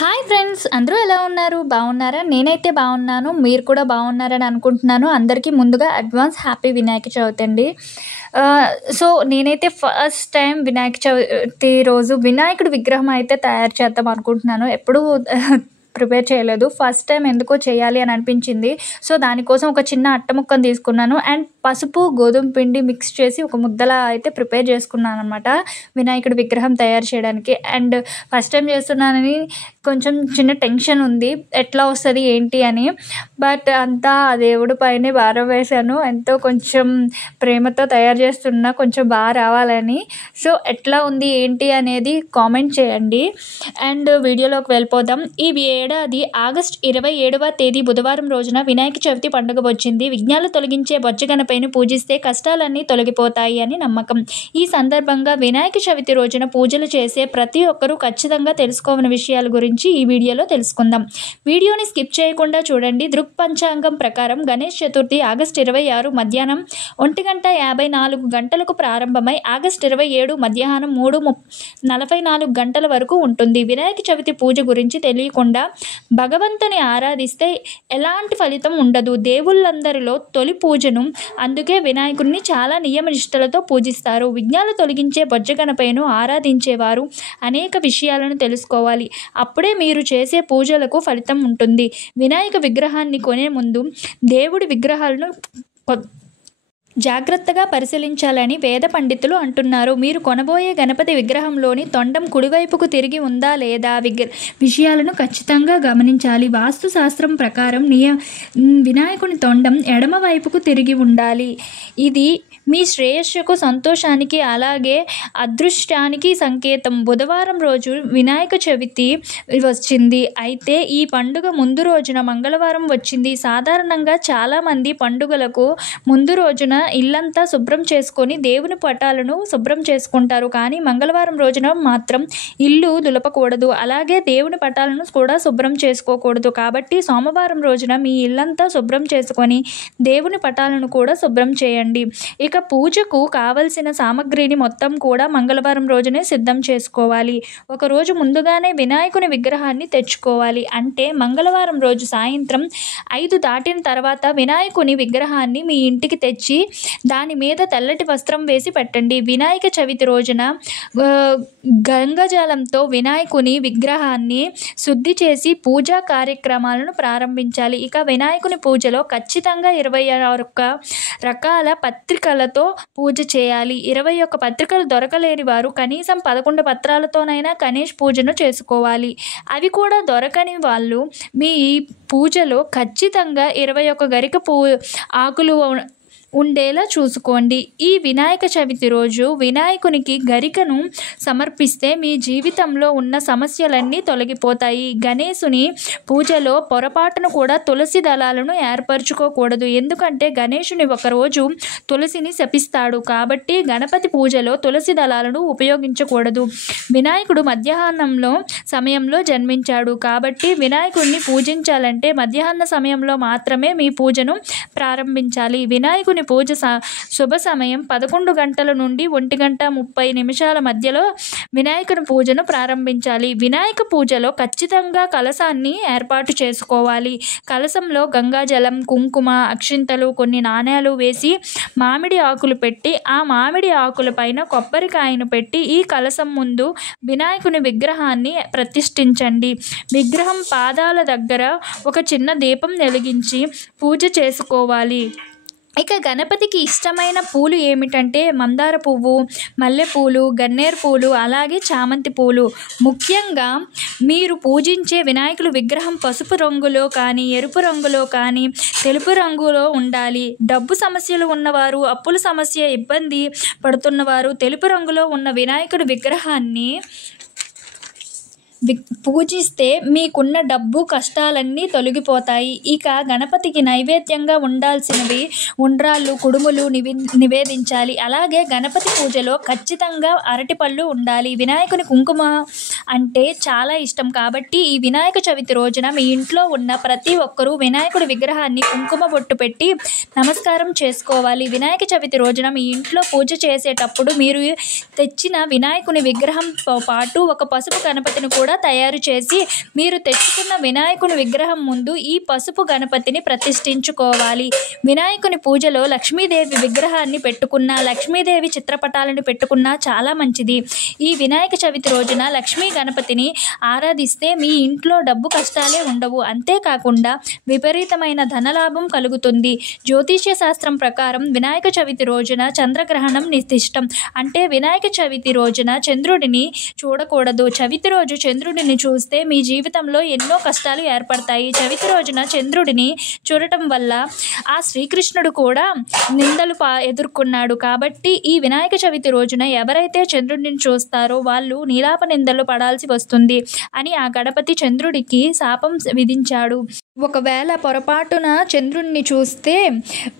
Hi friends, అందరూ ఎలా ఉన్నారు? బాగున్నారా? నేనైతే బాగున్నాను. మీరు కూడా బాగున్నారని అనుకుంటున్నాను. అందరికీ ముందుగా అడ్వాన్స్ హ్యాపీ వినాయక చవితి అండి. నేనైతే ఫస్ట్ టైం వినాయక చవితి రోజు వినాయకుడి విగ్రహం అయితే తయారు చేద్దాం అనుకుంటున్నాను. ఎప్పుడూ ప్రిపేర్ చేయలేదు. ఫస్ట్ టైం ఎందుకో చేయాలి అని అనిపించింది. దానికోసం ఒక చిన్న అట్ట ముక్కను తీసుకున్నాను అండ్ పసుపు, గోధుమ పిండి మిక్స్ చేసి ఒక ముద్దలా అయితే ప్రిపేర్ చేసుకున్నాను అనమాట వినాయకుడి విగ్రహం తయారు చేయడానికి. అండ్ ఫస్ట్ టైం చేస్తున్నానని కొంచెం చిన్న టెన్షన్ ఉంది, ఎట్లా వస్తుంది ఏంటి అని. బట్ అంతా ఆ దేవుడి పైనే భారం వేశాను. ఎంతో కొంచెం ప్రేమతో తయారు చేస్తున్నా, కొంచెం బాగా రావాలని. ఎట్లా ఉంది ఏంటి అనేది కామెంట్ చేయండి. అండ్ వీడియోలోకి వెళ్ళిపోదాం. ఈ ఏడాది ఆగస్టు 27వ తేదీ బుధవారం రోజున వినాయక చవితి పండుగ వచ్చింది. విఘ్నాలు తొలగించే బొజ్జ గణపతిని పూజిస్తే కష్టాలన్నీ తొలగిపోతాయి అని నమ్మకం. ఈ సందర్భంగా వినాయక చవితి రోజున పూజలు చేసే ప్రతి ఒక్కరూ ఖచ్చితంగా తెలుసుకోవాల్సిన విషయాల గురించి ఈ వీడియోలో తెలుసుకుందాం. వీడియోని స్కిప్ చేయకుండా చూడండి. దృక్పంచాంగం ప్రకారం గణేష్ చతుర్థి ఆగస్టు 26 మధ్యాహ్నం 1:54 ప్రారంభమై ఆగస్టు 27 మధ్యాహ్నం 3:44 గంటల వరకు ఉంటుంది. వినాయక చవితి పూజ గురించి తెలియకుండా భగవంతుని ఆరాధిస్తే ఎలాంటి ఫలితం ఉండదు. దేవుళ్ళందరిలో తొలి పూజను, అందుకే వినాయకుడిని చాలా నియమనిష్టలతో పూజిస్తారు. విఘ్నాలు తొలగించే బొజ్జ గణపయ్యను ఆరాధించేవారు అనేక విషయాలను తెలుసుకోవాలి. అప్పుడే మీరు చేసే పూజలకు ఫలితం ఉంటుంది. వినాయక విగ్రహాన్ని కొనే ముందు దేవుడి విగ్రహాలను జాగ్రత్తగా పరిశీలించాలని వేద పండితులు అంటున్నారు. మీరు కొనబోయే గణపతి విగ్రహంలోని తొండం కుడివైపుకు తిరిగి ఉందా లేదా విషయాలను ఖచ్చితంగా గమనించాలి. వాస్తు శాస్త్రం ప్రకారం వినాయకుని తొండం ఎడమ వైపుకు తిరిగి ఉండాలి. ఇది మీ శ్రేయస్సుకు, సంతోషానికి, అలాగే అదృష్టానికి సంకేతం. బుధవారం రోజు వినాయక చవితి వచ్చింది. అయితే ఈ పండుగ ముందు రోజున మంగళవారం వచ్చింది. సాధారణంగా చాలామంది పండుగలకు ముందు రోజున ఇల్లంతా శుభ్రం చేసుకొని దేవుని పటాలను శుభ్రం చేసుకుంటారు. కానీ మంగళవారం రోజున మాత్రం ఇల్లు దులపకూడదు, అలాగే దేవుని పటాలను కూడా శుభ్రం చేసుకోకూడదు. కాబట్టి సోమవారం రోజున మీ ఇల్లంతా శుభ్రం చేసుకొని దేవుని పటాలను కూడా శుభ్రం చేయండి. ఇక పూజకు కావలసిన సామగ్రిని మొత్తం కూడా మంగళవారం రోజునే సిద్ధం చేసుకోవాలి. ఒకరోజు ముందుగానే వినాయకుని విగ్రహాన్ని తెచ్చుకోవాలి. అంటే మంగళవారం రోజు సాయంత్రం 5 దాటిన తర్వాత వినాయకుని విగ్రహాన్ని మీ ఇంటికి తెచ్చి దాని మీద తెల్లటి వస్త్రం వేసి పెట్టండి. వినాయక చవితి రోజున గంగాజలంతో వినాయకుని విగ్రహాన్ని శుద్ధి చేసి పూజా కార్యక్రమాలను ప్రారంభించాలి. ఇక వినాయకుని పూజలో ఖచ్చితంగా 21 రకాల పత్రికలతో పూజ చేయాలి. 21 పత్రికలు దొరకలేని వారు కనీసం 11 పత్రాలతోనైనా గణేష్ పూజను చేసుకోవాలి. అవి కూడా దొరకని వాళ్ళు మీ పూజలో ఖచ్చితంగా 21 గరిక ఆకులు ఉండేలా చూసుకోండి. ఈ వినాయక చవితి రోజు వినాయకునికి గరికను సమర్పిస్తే మీ జీవితంలో ఉన్న సమస్యలన్నీ తొలగిపోతాయి. గణేశుని పూజలో పొరపాటును కూడా తులసి దళాలను ఏర్పరచుకోకూడదు. ఎందుకంటే గణేశుని ఒకరోజు తులసిని శపిస్తాడు. కాబట్టి గణపతి పూజలో తులసి దళాలను ఉపయోగించకూడదు. వినాయకుడు మధ్యాహ్నంలో సమయంలో జన్మించాడు. కాబట్టి వినాయకుడిని పూజించాలంటే మధ్యాహ్న సమయంలో మాత్రమే మీ పూజను ప్రారంభించాలి. వినాయకుని పూజ శుభ సమయం 11 గంటల నుండి 1:30 మధ్యలో వినాయకుని పూజను ప్రారంభించాలి. వినాయక పూజలో ఖచ్చితంగా కలశాన్ని ఏర్పాటు చేసుకోవాలి. కలశంలో గంగాజలం, కుంకుమ, అక్షింతలు, కొన్ని నాణేలు వేసి మామిడి ఆకులు పెట్టి ఆ మామిడి ఆకుల పైన కొబ్బరికాయను పెట్టి ఈ కలశం ముందు వినాయకుని విగ్రహాన్ని ప్రతిష్ఠించండి. విగ్రహం పాదాల దగ్గర ఒక చిన్న దీపం వెలిగించి పూజ చేసుకోవాలి. ఇక గణపతికి ఇష్టమైన పూలు ఏమిటంటే మందార పువ్వు, మల్లెపూలు, గన్నేరు పూలు, అలాగే చామంతి పూలు. ముఖ్యంగా మీరు పూజించే వినాయకుల విగ్రహం పసుపు రంగులో కానీ, ఎరుపు రంగులో కానీ, తెలుపు రంగులో ఉండాలి. డబ్బు సమస్యలు ఉన్నవారు, అప్పుల సమస్య ఇబ్బంది పడుతున్నవారు తెలుపు రంగులో ఉన్న వినాయకుడి విగ్రహాన్ని పూజిస్తే మీకున్న డబ్బు కష్టాలన్నీ తొలగిపోతాయి. ఇక గణపతికి నైవేద్యంగా ఉండాల్సినవి ఉండ్రాళ్ళు, కుడుములు నివేదించాలి. అలాగే గణపతి పూజలో ఖచ్చితంగా అరటిపళ్ళు ఉండాలి. వినాయకుని కుంకుమ అంటే చాలా ఇష్టం. కాబట్టి ఈ వినాయక చవితి రోజున మీ ఇంట్లో ఉన్న ప్రతి ఒక్కరూ వినాయకుడి విగ్రహాన్ని కుంకుమ బొట్టు పెట్టి నమస్కారం చేసుకోవాలి. వినాయక చవితి రోజున మీ ఇంట్లో పూజ చేసేటప్పుడు మీరు తెచ్చిన వినాయకుని విగ్రహంతో పాటు ఒక పసుపు గణపతిని కూడా కూడా తయారు చేసి మీరు తెచ్చుకున్న వినాయకుని విగ్రహం ముందు ఈ పసుపు గణపతిని ప్రతిష్ఠించుకోవాలి. వినాయకుని పూజలో లక్ష్మీదేవి విగ్రహాన్ని పెట్టుకున్నా, లక్ష్మీదేవి చిత్రపటాలను పెట్టుకున్నా చాలా మంచిది. ఈ వినాయక చవితి రోజున లక్ష్మీ గణపతిని ఆరాధిస్తే మీ ఇంట్లో డబ్బు కష్టాలే ఉండవు. అంతేకాకుండా విపరీతమైన ధనలాభం కలుగుతుంది. జ్యోతిష్య శాస్త్రం ప్రకారం వినాయక చవితి రోజున చంద్రగ్రహణం నిర్దిష్టం. అంటే వినాయక చవితి రోజున చంద్రుడిని చూడకూడదు. చవితి రోజు చంద్రుడిని చూస్తే మీ జీవితంలో ఎన్నో కష్టాలు ఏర్పడతాయి. చవితి రోజున చంద్రుడిని చూడటం వల్ల ఆ శ్రీకృష్ణుడు కూడా నిందలు ఎదుర్కొన్నాడు. కాబట్టి ఈ వినాయక చవితి రోజున ఎవరైతే చంద్రుడిని చూస్తారో వాళ్ళు నీలాప నిందలు పడాల్సి వస్తుంది అని ఆ గణపతి చంద్రుడికి శాపం విధించాడు. ఒకవేళ పొరపాటున చంద్రుడిని చూస్తే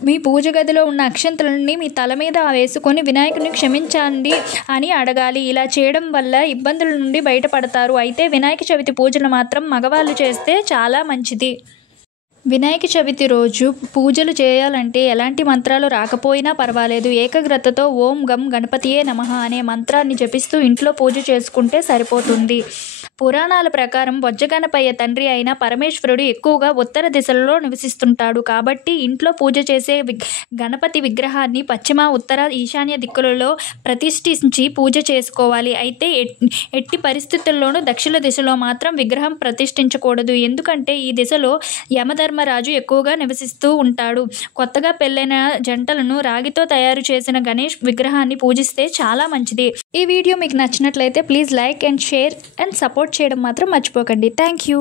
మీ పూజ గదిలో ఉన్న అక్షంతలని మీ తల మీద వేసుకొని వినాయకుడిని క్షమించండి అని అడగాలి. ఇలా చేయడం వల్ల ఇబ్బందుల నుండి బయటపడతారు. అయితే వినాయక చవితి పూజలు మాత్రం మగవాళ్ళు చేస్తే చాలా మంచిది. వినాయక చవితి రోజు పూజలు చేయాలంటే ఎలాంటి మంత్రాలు రాకపోయినా పర్వాలేదు. ఏకాగ్రతతో ఓం గం గణపతియే నమః అనే మంత్రాన్ని జపిస్తూ ఇంట్లో పూజ చేసుకుంటే సరిపోతుంది. పురాణాల ప్రకారం బొజ్జగణపయ్య తండ్రి అయిన పరమేశ్వరుడు ఎక్కువగా ఉత్తర దిశలో నివసిస్తుంటాడు. కాబట్టి ఇంట్లో పూజ చేసే గణపతి విగ్రహాన్ని పశ్చిమ, ఉత్తర, ఈశాన్య దిక్కులలో ప్రతిష్ఠించి పూజ చేసుకోవాలి. అయితే ఎట్టి పరిస్థితుల్లోనూ దక్షిణ దిశలో మాత్రం విగ్రహం ప్రతిష్ఠించకూడదు. ఎందుకంటే ఈ దిశలో యమధర్మరాజు ఎక్కువగా నివసిస్తూ ఉంటాడు. కొత్తగా పెళ్ళైన జంటలను రాగితో తయారు చేసిన గణేష్ విగ్రహాన్ని పూజిస్తే చాలా మంచిది. ఈ వీడియో మీకు నచ్చినట్లయితే please like and share and support చేయడం మాత్రం మర్చిపోకండి. Thank you.